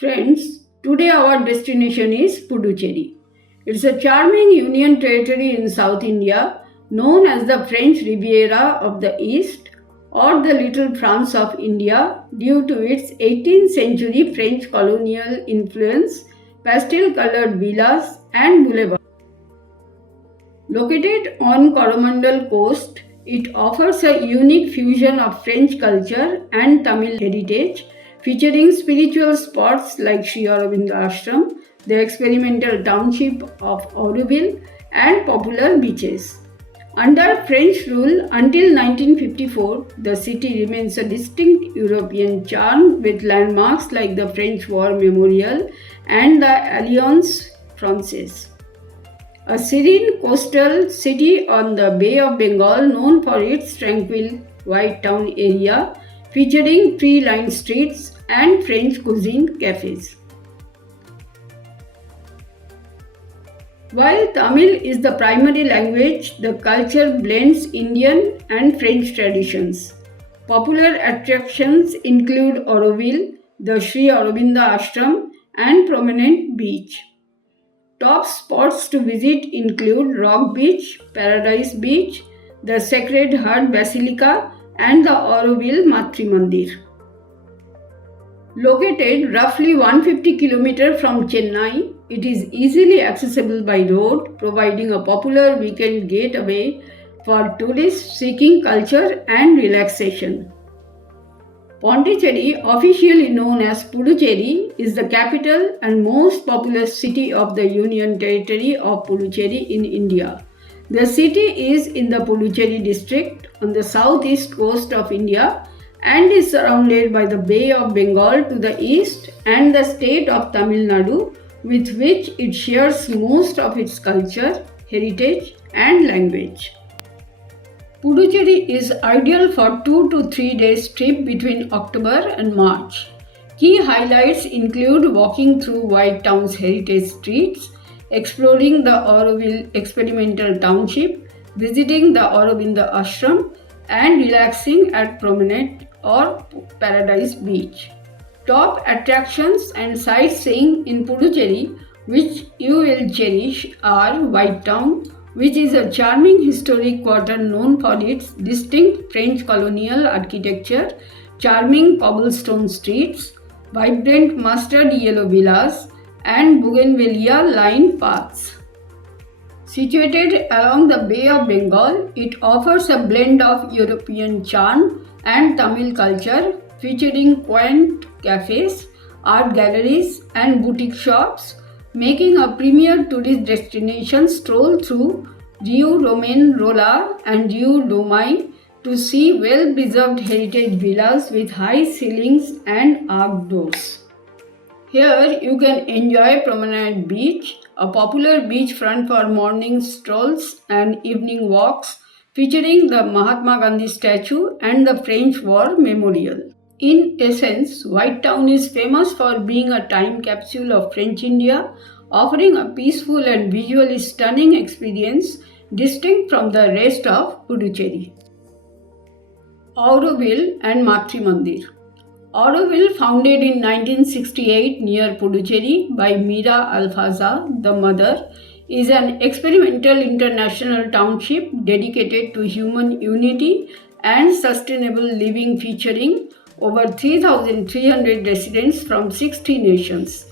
Friends, today our destination is Puducherry. It's a charming union territory in South India known as the French Riviera of the East or the Little France of India due to its 18th century French colonial influence, pastel colored villas, and boulevards. Located on Coromandel coast, it offers a unique fusion of French culture and Tamil heritage, featuring spiritual spots like Sri Aurobindo Ashram, the experimental township of Auroville, and popular beaches. Under French rule until 1954, the city remains a distinct European charm with landmarks like the French War Memorial and the Alliance Francaise. A serene coastal city on the Bay of Bengal known for its tranquil white town area featuring tree-lined streets and French cuisine cafes. While Tamil is the primary language, the culture blends Indian and French traditions. Popular attractions include Auroville, the Sri Aurobindo Ashram, and prominent beach. Top spots to visit include Rock Beach, Paradise Beach, the Sacred Heart Basilica, and the Auroville Matri Mandir. Located roughly 150 km from Chennai, it is easily accessible by road, providing a popular weekend getaway for tourists seeking culture and relaxation. Pondicherry, officially known as Puducherry, is the capital and most populous city of the Union Territory of Puducherry in India. The city is in the Puducherry district on the southeast coast of India and is surrounded by the Bay of Bengal to the east and the state of Tamil Nadu, with which it shares most of its culture, heritage, and language. Puducherry is ideal for 2 to 3 days trip between October and March. Key highlights include walking through White Town's heritage streets, exploring the Auroville experimental township, visiting the Aurobindo Ashram, and relaxing at Promenade or Paradise Beach. Top attractions and sightseeing in Puducherry which you will cherish are White Town, which is a charming historic quarter known for its distinct French colonial architecture, charming cobblestone streets, vibrant mustard yellow villas, and bougainvillea-lined paths. Situated along the Bay of Bengal, it offers a blend of European charm and Tamil culture, featuring quaint cafes, art galleries, and boutique shops, making a premier tourist destination. Stroll through Rio Romain-Rolla and Rio Domai to see well-preserved heritage villas with high ceilings and arched doors. Here you can enjoy Promenade Beach, a popular beachfront for morning strolls and evening walks, featuring the Mahatma Gandhi statue and the French War Memorial. In essence, White Town is famous for being a time capsule of French India, offering a peaceful and visually stunning experience distinct from the rest of Puducherry. Auroville and Matri Mandir. Auroville, founded in 1968 near Puducherry by Mira Alfaza, the mother, is an experimental international township dedicated to human unity and sustainable living, featuring over 3,300 residents from 60 nations.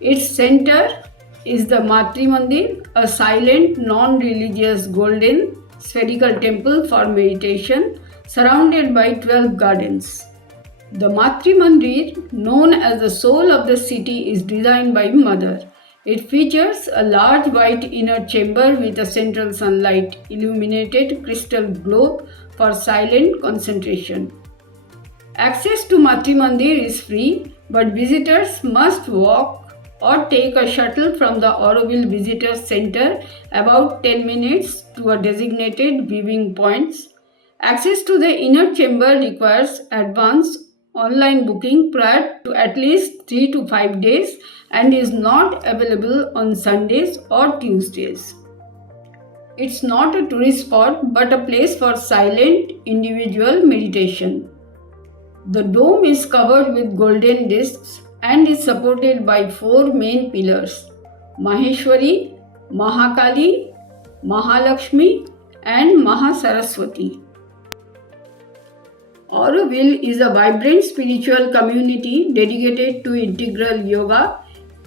Its center is the Matri Mandir, a silent, non-religious golden spherical temple for meditation surrounded by 12 gardens. The Matri Mandir, known as the soul of the city, is designed by Mother. It features a large white inner chamber with a central sunlight illuminated crystal globe for silent concentration. Access to Matri Mandir is free, but visitors must walk or take a shuttle from the Auroville Visitor Center about 10 minutes to a designated viewing points. Access to the inner chamber requires advance online booking prior to at least 3 to 5 days and is not available on Sundays or Tuesdays. It's not a tourist spot but a place for silent individual meditation. The dome is covered with golden discs and is supported by four main pillars: Maheshwari, Mahakali, Mahalakshmi, and Mahasaraswati. Auroville is a vibrant spiritual community dedicated to integral yoga,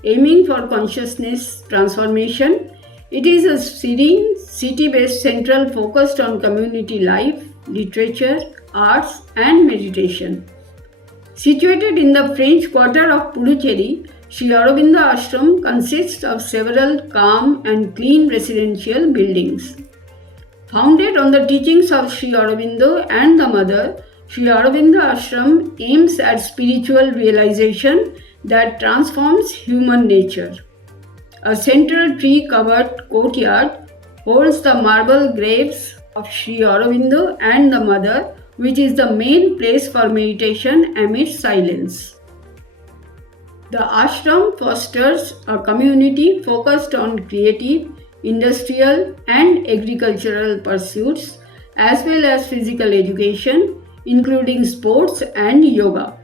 aiming for consciousness transformation. It is a serene, city-based center focused on community life, literature, arts, and meditation. Situated in the French Quarter of Puducherry, Sri Aurobindo Ashram consists of several calm and clean residential buildings. Founded on the teachings of Sri Aurobindo and the Mother, Sri Aurobindo Ashram aims at spiritual realization that transforms human nature. A central tree-covered courtyard holds the marble graves of Sri Aurobindo and the Mother, which is the main place for meditation amidst silence. The ashram fosters a community focused on creative, industrial, and agricultural pursuits, as well as physical education, including sports and yoga.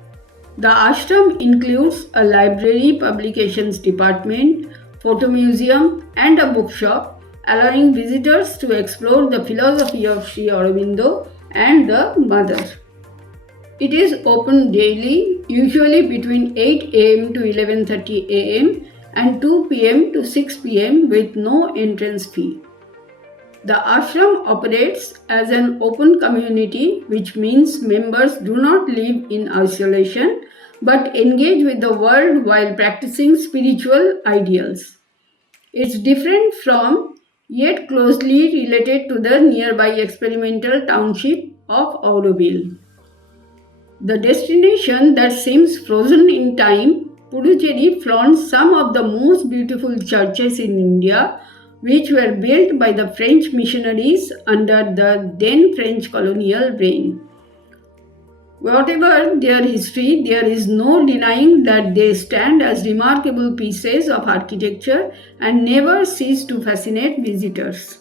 The ashram includes a library, publications department, photo museum, and a bookshop, allowing visitors to explore the philosophy of Sri Aurobindo and the Mother. It is open daily, usually between 8 am to 11:30 am and 2 pm to 6 pm with no entrance fee. The ashram operates as an open community, which means members do not live in isolation but engage with the world while practicing spiritual ideals. It's different from, yet closely related to, the nearby experimental township of Auroville. The destination that seems frozen in time, Puducherry flaunts some of the most beautiful churches in India, which were built by the French missionaries under the then French colonial reign. Whatever their history, there is no denying that they stand as remarkable pieces of architecture and never cease to fascinate visitors.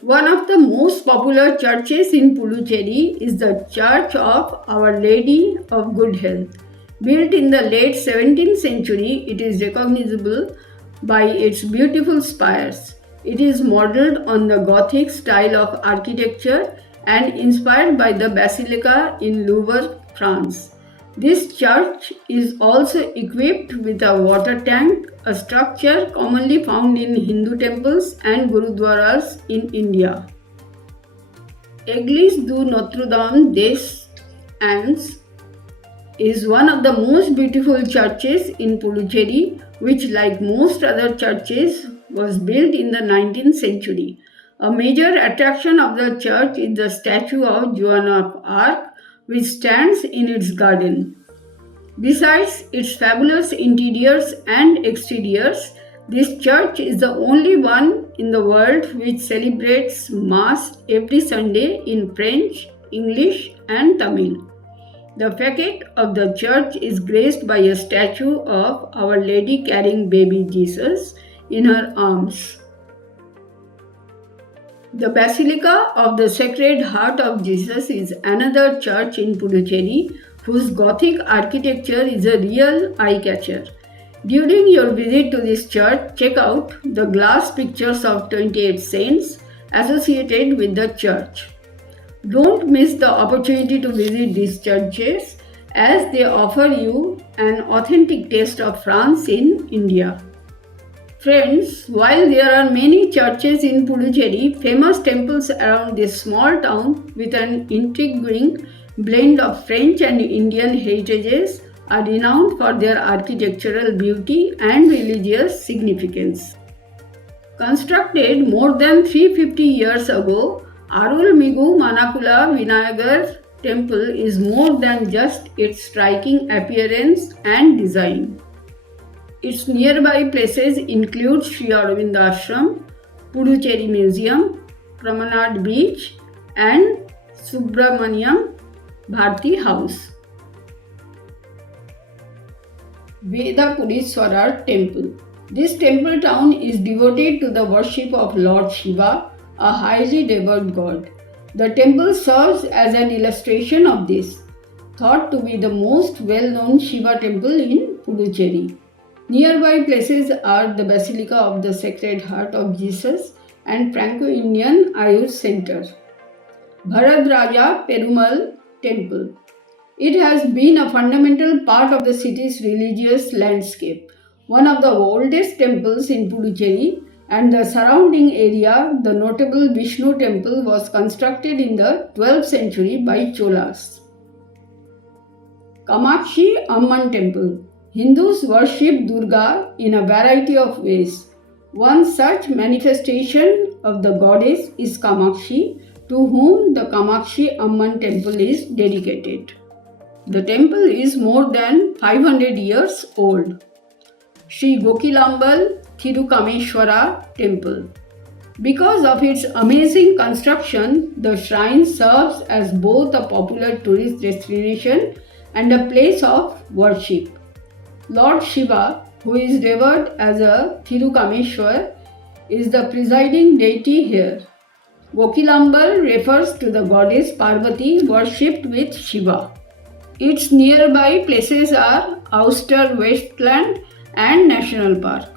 One of the most popular churches in Puducherry is the Church of Our Lady of Good Health. Built in the late 17th century, it is recognizable by its beautiful spires. It is modeled on the Gothic style of architecture and inspired by the Basilica in Louvre, France. This church is also equipped with a water tank, a structure commonly found in Hindu temples and gurudwaras in India. Église du Notre-Dame des Anges is one of the most beautiful churches in Puducherry, which, like most other churches, was built in the 19th century. A major attraction of the church is the statue of Joan of Arc, which stands in its garden. Besides its fabulous interiors and exteriors, this church is the only one in the world which celebrates Mass every Sunday in French, English, and Tamil. The facade of the church is graced by a statue of Our Lady carrying baby Jesus in her arms. The Basilica of the Sacred Heart of Jesus is another church in Puducherry whose Gothic architecture is a real eye-catcher. During your visit to this church, check out the glass pictures of 28 saints associated with the church. Don't miss the opportunity to visit these churches as they offer you an authentic taste of France in India. Friends, while there are many churches in Puducherry, famous temples around this small town with an intriguing blend of French and Indian heritages are renowned for their architectural beauty and religious significance. Constructed more than 350 years ago, Arulmigu Manakula Vinayagar temple is more than just its striking appearance and design. Its nearby places include Sri Aurobindo Ashram, Puducherry Museum, Promenade Beach, and Subramaniam Bharti House. Vedapuriswarar Temple. This temple town is devoted to the worship of Lord Shiva, a highly devout god. The temple serves as an illustration of this. thought to be the most well-known Shiva temple in Puducherry. Nearby places are the Basilica of the Sacred Heart of Jesus and Franco-Indian Ayush Center. Bharadraja Perumal Temple. It has been a fundamental part of the city's religious landscape. One of the oldest temples in Puducherry and the surrounding area, the notable Vishnu temple was constructed in the 12th century by Cholas. Kamakshi Amman Temple. Hindus worship Durga in a variety of ways. One such manifestation of the goddess is Kamakshi, to whom the Kamakshi Amman temple is dedicated. The temple is more than 500 years old. Sri Gokilambal Thirukameshwara Temple. Because of its amazing construction, the shrine serves as both a popular tourist destination and a place of worship. Lord Shiva, who is revered as a Thirukameshwar, is the presiding deity here. Gokilambal refers to the goddess Parvati worshipped with Shiva. Its nearby places are Auster Westland and National Park.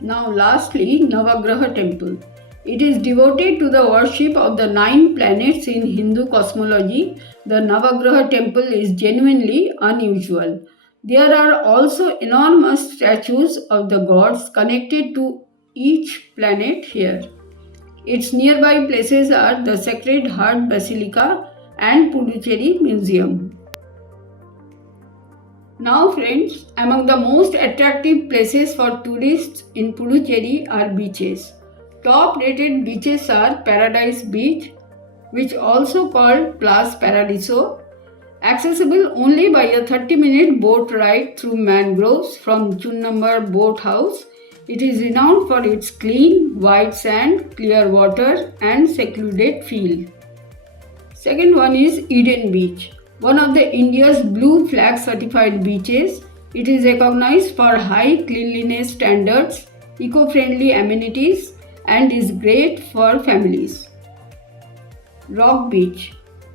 Now lastly, Navagraha Temple. It is devoted to the worship of the 9 planets in Hindu cosmology. The Navagraha Temple is genuinely unusual. There are also enormous statues of the gods connected to each planet here. Its nearby places are the Sacred Heart Basilica and Puducherry Museum. Now friends, among the most attractive places for tourists in Puducherry are beaches. Top rated beaches are Paradise Beach, which also called Plas Paradiso, accessible only by a 30-minute boat ride through mangroves from Chunnambar Boat House. It is renowned for its clean, white sand, clear water and secluded feel. Second one is Eden Beach, one of the India's Blue Flag certified beaches. It is recognized for high cleanliness standards, eco-friendly amenities and is great for families. Rock Beach,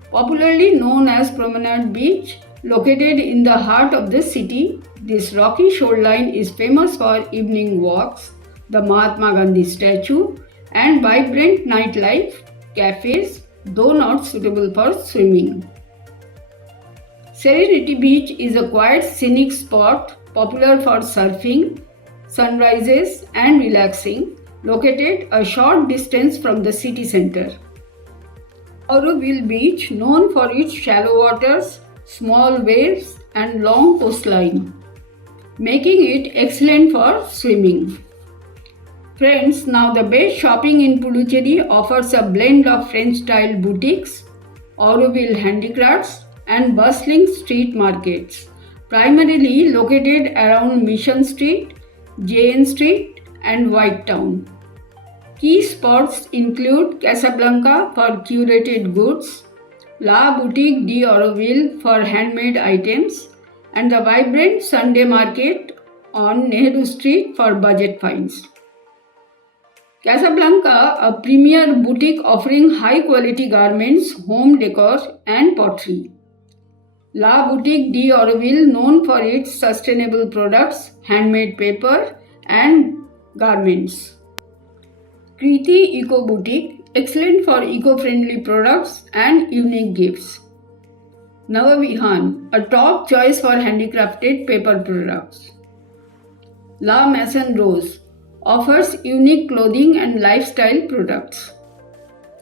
popularly known as Promenade Beach, located in the heart of the city, this rocky shoreline is famous for evening walks, the Mahatma Gandhi statue, and vibrant nightlife, cafes, though not suitable for swimming. Serenity Beach is a quiet scenic spot popular for surfing, sunrises, and relaxing, located a short distance from the city center. Auroville Beach, known for its shallow waters, small waves and long coastline, making it excellent for swimming. Friends, now the best shopping in Puducherry offers a blend of French-style boutiques, Auroville handicrafts and bustling street markets, primarily located around Mission Street, JN Street and White Town. Key spots include Casablanca for curated goods, La Boutique d'Auroville for handmade items, and the vibrant Sunday market on Nehru Street for budget finds. Casablanca, a premier boutique offering high-quality garments, home decor, and pottery. La Boutique d'Auroville, known for its sustainable products, handmade paper, and garments. Kriti Eco Boutique, excellent for eco-friendly products and unique gifts. Navavihan, a top choice for handicrafted paper products. La Maison Rose offers unique clothing and lifestyle products.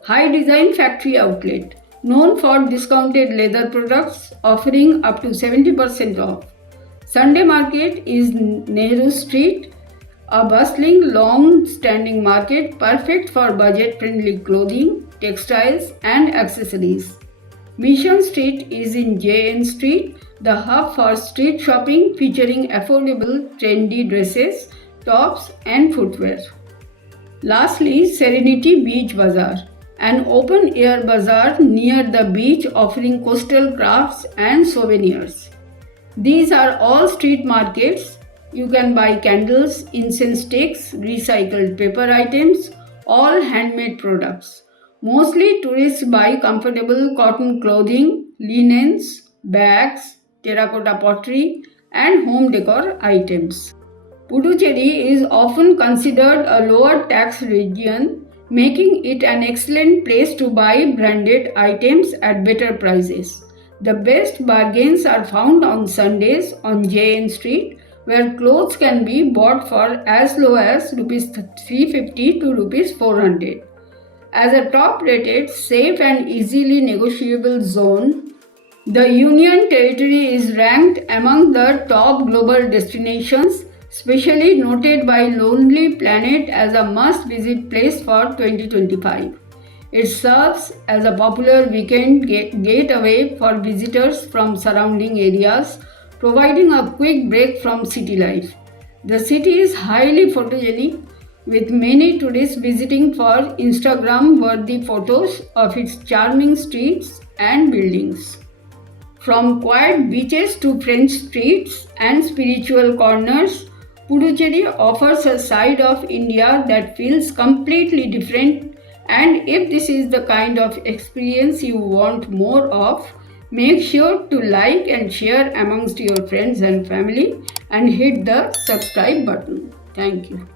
High Design Factory Outlet, known for discounted leather products offering up to 70% off. Sunday Market is Nehru Street, a bustling, long-standing market perfect for budget-friendly clothing, textiles, and accessories. Mission Street is in JN Street, the hub for street shopping featuring affordable, trendy dresses, tops, and footwear. Lastly, Serenity Beach Bazaar, an open-air bazaar near the beach offering coastal crafts and souvenirs. These are all street markets. You can buy candles, incense sticks, recycled paper items, all handmade products. Mostly tourists buy comfortable cotton clothing, linens, bags, terracotta pottery, and home decor items. Puducherry is often considered a lower tax region, making it an excellent place to buy branded items at better prices. The best bargains are found on Sundays on JN Street, where clothes can be bought for as low as Rs 350 to Rs 400. As a top rated, safe, and easily negotiable zone, the Union Territory is ranked among the top global destinations, specially noted by Lonely Planet as a must-visit place for 2025. It serves as a popular weekend gateway for visitors from surrounding areas, providing a quick break from city life. The city is highly photogenic, with many tourists visiting for Instagram-worthy photos of its charming streets and buildings. From quiet beaches to French streets and spiritual corners, Puducherry offers a side of India that feels completely different. And if this is the kind of experience you want more of, make sure to like and share amongst your friends and family and hit the subscribe button. Thank you.